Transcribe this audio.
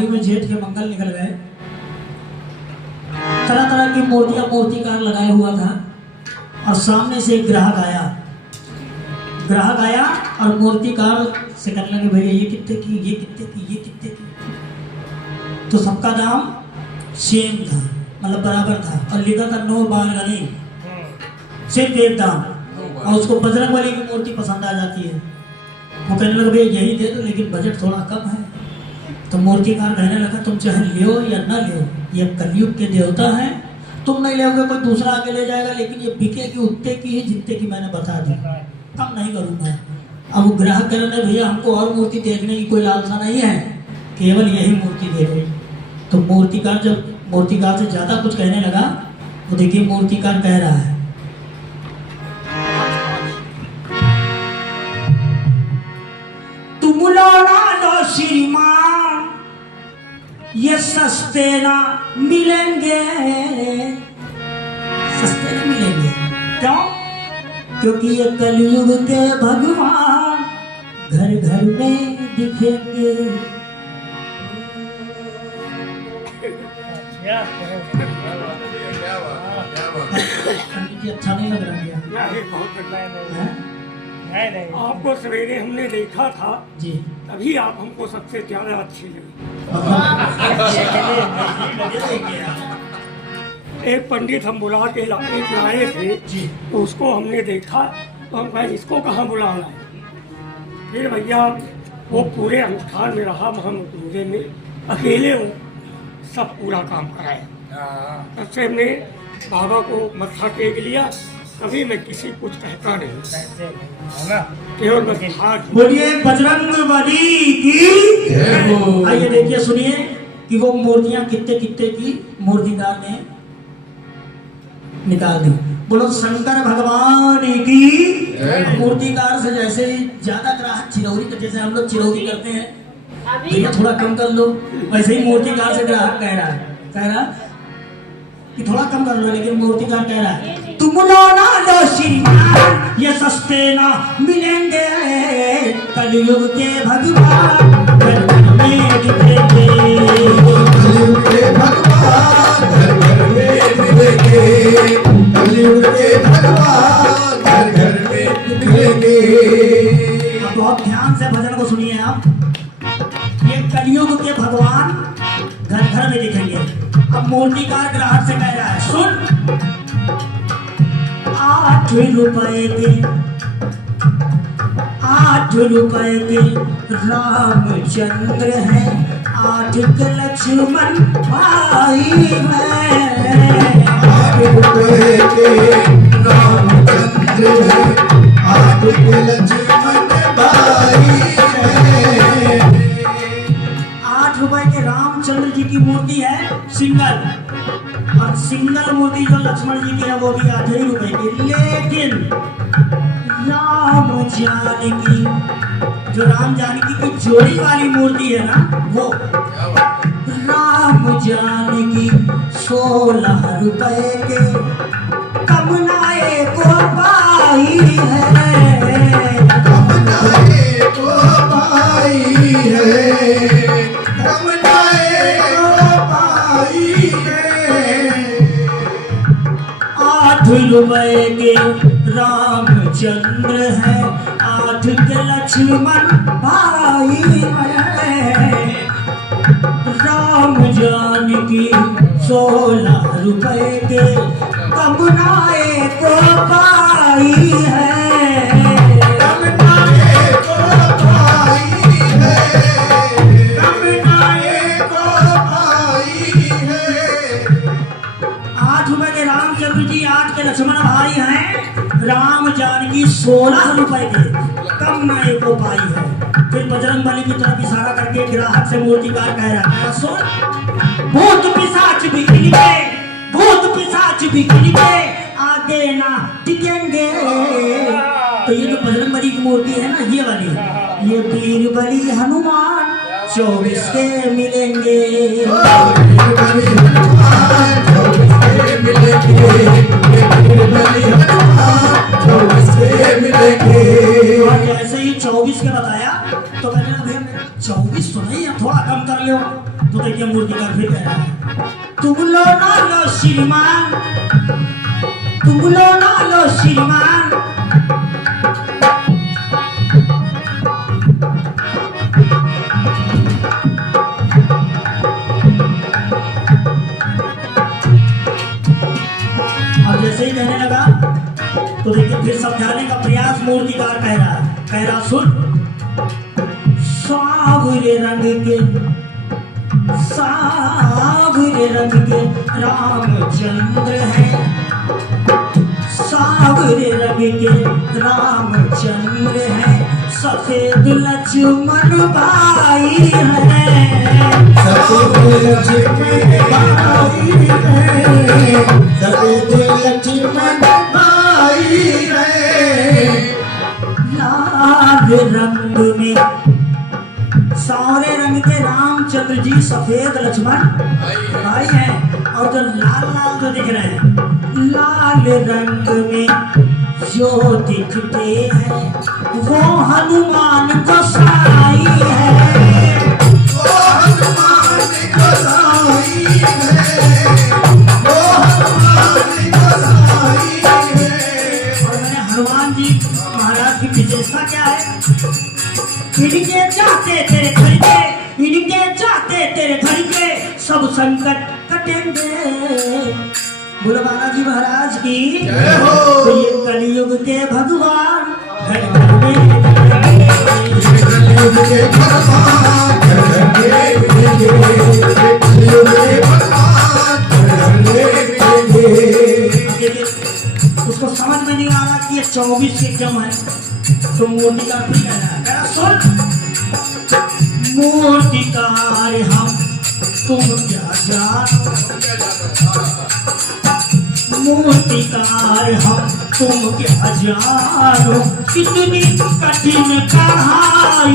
बाड़ी में जेठ के मंगल निकल गए। तरह तरह की मूर्तियां मूर्तिकार लगाए हुआ था और सामने से एक ग्राहक आया और मूर्तिकार से कहने लगे भैया ये कितने की, ये कितने की, ये कितने की। तो सबका दाम सेम था, मतलब बराबर था और लिखा था नो बार्गेनिंग, सिर्फ एक दाम। और उसको बजरंग बली की मूर्ति पसंद आ जाती है। वो कहने लगे भैया यही दे दो लेकिन बजट थोड़ा कम है। तो मूर्तिकार कहने लगा तुम चाहे लियो या ना लियो, ये कलयुग के देवता हैं, तुम नहीं लोगे कोई दूसरा आके ले जाएगा, लेकिन ये बिकेगी उतने की ही जितने की मैंने बता दी, कम नहीं करूँगा। अब वो ग्राहक कह रहे भैया हमको और मूर्ति देखने की कोई लालसा नहीं है, केवल यही मूर्ति दे दो। तो मूर्तिकार जब मूर्तिकार से ज़्यादा कुछ कहने लगा तो देखिए मूर्तिकार कह रहा है तुम लो श्रीमान ये सस्ते ना मिलेंगे, सस्ते ना मिलेंगे। क्यों? क्योंकि ये कलयुग के भगवान घर घर में दिखेंगे। अच्छा नहीं लग रहा है? नहीं, आपको सवेरे हमने देखा था जी, तभी आप हमको सबसे ज्यादा अच्छी लगी। एक पंडित हम बुला के लाए थे तो उसको हमने देखा तो हम कहे इसको कहाँ बुलाना है। फिर भैया वो पूरे अनुष्ठान में रहा, हम दूसरे में अकेले हूँ, सब पूरा काम कराया। तब से हमने बाबा को मत्था टेक लिया, कभी मैं किसी कुछ कहता नहीं, केवल बस हाथ। बोलिए बजरंग बली की। आइए देखिए सुनिए कि वो मूर्तियां कितने कितने की मूर्तिकार ने निकाल दी। बोलो शंकर भगवान की। मूर्तिकार से जैसे ज्यादा ग्राहक चिरौरी, जैसे हम लोग चिरौरी करते हैं भैया थोड़ा कम कर लो, वैसे ही मूर्तिकार से ग्राहक कह रहा कि थोड़ा कम कर लो, लेकिन मूर्तिकार कह रहा है तुम लो ना श्रीमान ये सस्ते ना मिलेंगे, कलयुग के भगवान घर घर में दिखेंगे, कलयुग के भगवान घर घर में दिखेंगे, कलयुग के भगवान घर घर में दिखेंगे। अब बहुत ध्यान से भजन को सुनिए आप। ये कलयुग के भगवान घर घर में दिखेंगे। अब मूर्तिकार ग्राहक से कह रहा है सुन, 8 रुपए के रामचंद्र हैं, 8 के लक्ष्मण भाई हैं। 8 रुपए के रामचंद्र हैं, 8 के लक्ष्मण भाई हैं। 8 रुपए के रामचंद्र जी की मूर्ति है सिंगल, और सिंगल मूर्ति जो लक्ष्मण जी की है वो भी 8 ही रुपए की। लेकिन राम जानकी, जो राम जानकी की जोड़ी वाली मूर्ति है ना, वो राम जानकी 16 रुपए के कमनाए को पाई है, कमनाए को पाई है, कमनाए को पाई है। 8 रुपए के रामचंद्र है, 8 के लक्ष्मण भाई है। राम जानकी 16 रुपए के कमनाए को पाई है, कमनाए को पाई है, कमनाए को पाई है। 8 रुपए के रामचंद्र जी, 8 के लक्ष्मण भाई हैं। राम जानकी 16 रुपए के कमनाए को पाई है। फिर बजरंग बली की तरफ इशारा करके ग्राहक से मूर्तिकार कह रहा है सुन, भूत पिशाच भी इनके, भूत पिशाच भी इनके आगे ना टिकेंगे। तो ये जो बजरंग बली की मूर्ति है ना, ये वाली, ये वीर बली हनुमान 24 के मिलेंगे, और जैसे ही 24 के बताया तो मैंने भैया 24 तो नहीं है, थोड़ा कम कर लो। तो देखिए मूर्तिकार फिर कह रहा है, तुम लो ना लो श्रीमान, तुम लो ना लो श्रीमान, और जैसे ही कहने लगा तो देखिए फिर समझाने का प्रयास मूर्तिकार कह रहा सुन, सावरे रंग के रामचंद्र है, सावरे रंग के रामचंद्र है, सफेद लक्ष्मण भाई है, सफेद लक्ष्मण भाई है, लाल रंग में सारे रंग के रामचंद्र जी, सफेद लक्ष्मण भाई हैं, और जो लाल लाल जो दिख रहे हैं, लाल रंग में जो दिखते हैं वो हनुमान गोसाई है, वो हनुमान गोसाई है, वो हनुमान गोसाई है। और मैंने हनुमान जी महाराज की विशेषता क्या है, इनके जाते तेरे घर के, इनके जाते तेरे घर के सब संकट कटेंगे। बोलो बालाजी महाराज की जय हो। तो ये कलयुग के भगवान घर घर में कलयुग के भगवान घर घर में, कलयुग के भगवान घर घर में। उसको समझ में नहीं आ रहा कि ये 24 के कम है, तो मूर्तिकार फिर कह रहा है, कह रहा सुन, मूर्तिकार हम तुम क्या जानो, मूर्तिकार हम तुम क्या जानो, कितनी कठिन कहानी